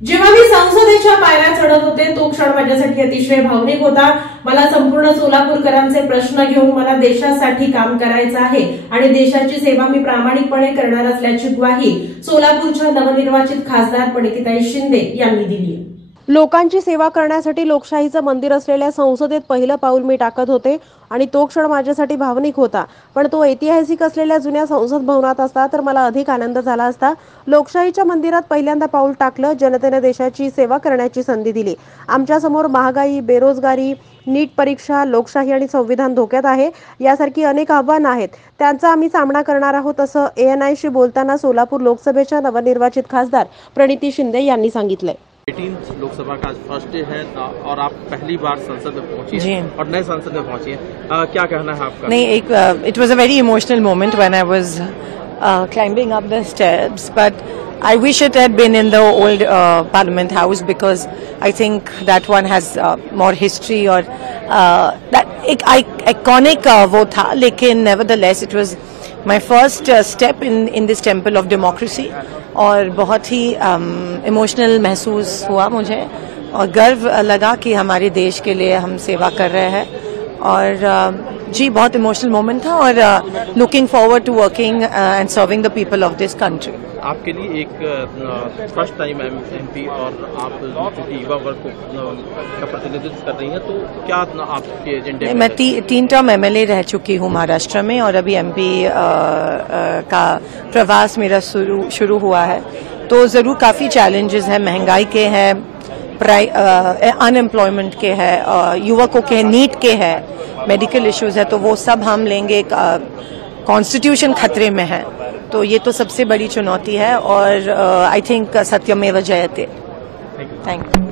जेव्हा मी संसदेच्या पायऱ्या चढत होते तो क्षण माझ्यासाठी अतिशय भावनिक होता। मला संपूर्ण सोलापूरकरांचे प्रश्न घेऊन मला देशासाठी काम करायचं आहे आणि देशाची सेवा मी प्रामाणिकपणे करणार असल्याची ग्वाही सोलापूरच्या नवनिर्वाचित खासदार प्रणितीताई शिंदे यांनी दिली। लोकांची सेवा करण्यासाठी लोकशाहीचं मंदिर असलेल्या संसदेत पहिलं पाऊल मी टाकत होते आणि तो क्षण माझ्यासाठी भावनिक होता। पण तो ऐतिहासिक असलेल्या जुन्या संसद भवनात असता तर मला अधिक आनंद झाला असता। लोकशाहीच्या मंदिरात पहिल्यांदा पाऊल टाकलं, जनतेने देशाची सेवा करण्याची संधी दिली। आमच्या समोर महागाई, बेरोजगारी, नीट परीक्षा, लोकशाही आणि संविधान धोक्यात आहे यासारखी अनेक आव्हानं आहेत, त्यांचा आम्ही सामना करणार आहोत असं ANI बोलताना सोलापूर लोकसभेच्या नवनिर्वाचित खासदार प्रणिती शिंदे यांनी सांगितलंय। 18 लोकसभा का फर्स्ट डे है और आप पहली बार संसद में पहुंची हैं और नए संसद में पहुंची हैं, क्या कहना है आपका? नहीं, it was a very emotional moment when I was climbing up the steps, but I wish it had been in the old Parliament House because I think that one has more history or that एक iconic वो था, लेकिन nevertheless it was my first step in this temple of democracy और बहुत ही emotional महसूस हुआ मुझे और गर्व लगा कि हमारे देश के लिए हम सेवा कर रहे हैं और जी बहुत इमोशनल मोमेंट था और looking forward to working and serving the people of this country. आपके लिए एक फर्स्ट टाइम MP और आप चूंकि युवा वर्ग का प्रतिनिधित्व कर रही हैं, तो क्या आपके एजेंडे? मैं 3 टर्म MLA रह चुकी हूँ महाराष्ट्र में और अभी MP का प्रवास मेरा शुरू हुआ है, तो जरूर काफी चैलेंजेस हैं, महंगाई के हैं, अनएम्प्लॉयमेंट के है, युवकों के नीट के है, मेडिकल इश्यूज है, तो वो सब हम लेंगे। कॉन्स्टिट्यूशन खतरे में है, तो ये तो सबसे बड़ी चुनौती है और आई थिंक सत्यमेव जयते। Thank you.